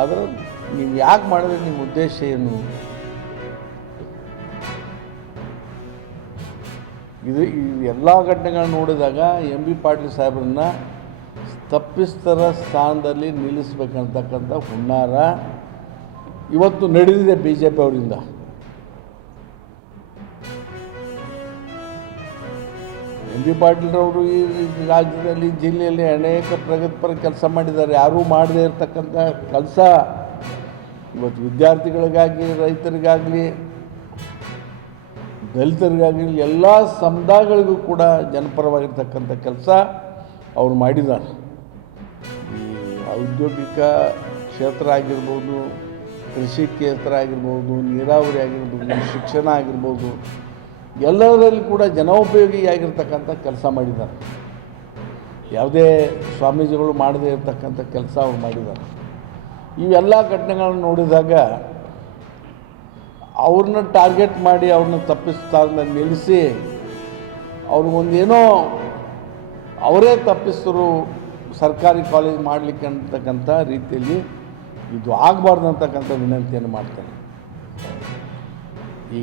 ಆದರೆ ನೀವು ಯಾಕೆ ಮಾಡಿದ್ರೆ ನಿಮ್ಮ ಉದ್ದೇಶ ಏನು? ಇದು ಎಲ್ಲ ಘಟನೆಗಳನ್ನ ನೋಡಿದಾಗ ಎಂ ಬಿ ಪಾಟೀಲ್ ಸಾಹೇಬ್ರನ್ನ ತಪ್ಪಿಸ್ತರ ಸ್ಥಾನದಲ್ಲಿ ನಿಲ್ಲಿಸಬೇಕಂತಕ್ಕಂಥ ಹುನ್ನಾರ ಇವತ್ತು ನಡೆದಿದೆ ಬಿ ಜೆ ಪಿ ಅವರಿಂದ. ಎಂ ಬಿ ಪಾಟೀಲ್ರವರು ಈ ರಾಜ್ಯದಲ್ಲಿ ಜಿಲ್ಲೆಯಲ್ಲಿ ಅನೇಕ ಪ್ರಗತಿಪರ ಕೆಲಸ ಮಾಡಿದ್ದಾರೆ. ಯಾರೂ ಮಾಡದೇ ಇರತಕ್ಕಂಥ ಕೆಲಸ ಇವತ್ತು ವಿದ್ಯಾರ್ಥಿಗಳಿಗಾಗಲಿ, ರೈತರಿಗಾಗಲಿ, ದಲಿತರಿಗಾಗಲಿ ಎಲ್ಲ ಸಮುದಾಯಗಳಿಗೂ ಕೂಡ ಜನಪರವಾಗಿರ್ತಕ್ಕಂಥ ಕೆಲಸ ಅವರು ಮಾಡಿದ್ದಾರೆ. ಈ ಔದ್ಯೋಗಿಕ ಕ್ಷೇತ್ರ ಆಗಿರ್ಬೋದು, ಕೃಷಿ ಕ್ಷೇತ್ರ ಆಗಿರ್ಬೋದು, ನೀರಾವರಿ ಆಗಿರ್ಬೋದು, ಶಿಕ್ಷಣ ಆಗಿರ್ಬೋದು, ಎಲ್ಲದರಲ್ಲಿ ಕೂಡ ಜನೋಪಯೋಗಿಯಾಗಿರ್ತಕ್ಕಂಥ ಕೆಲಸ ಮಾಡಿದ್ದಾರೆ. ಯಾವುದೇ ಸ್ವಾಮೀಜಿಗಳು ಮಾಡದೇ ಇರತಕ್ಕಂಥ ಕೆಲಸ ಅವ್ರು ಮಾಡಿದ್ದಾರೆ. ಇವೆಲ್ಲ ಘಟನೆಗಳನ್ನು ನೋಡಿದಾಗ ಅವ್ರನ್ನ ಟಾರ್ಗೆಟ್ ಮಾಡಿ ಅವ್ರನ್ನ ತಪ್ಪಿಸ್ತಾರನ್ನ ನಿಲ್ಲಿಸಿ ಅವ್ರಿಗೊಂದೇನೋ ಅವರೇ ತಪ್ಪಿಸ್ತರು ಸರ್ಕಾರಿ ಕಾಲೇಜ್ ಮಾಡಲಿಕ್ಕೆ ಅಂತಕ್ಕಂಥ ರೀತಿಯಲ್ಲಿ ಇದು ಆಗಬಾರ್ದು ಅಂತಕ್ಕಂಥ ವಿನಂತಿಯನ್ನು ಮಾಡ್ತಾರೆ. ಈ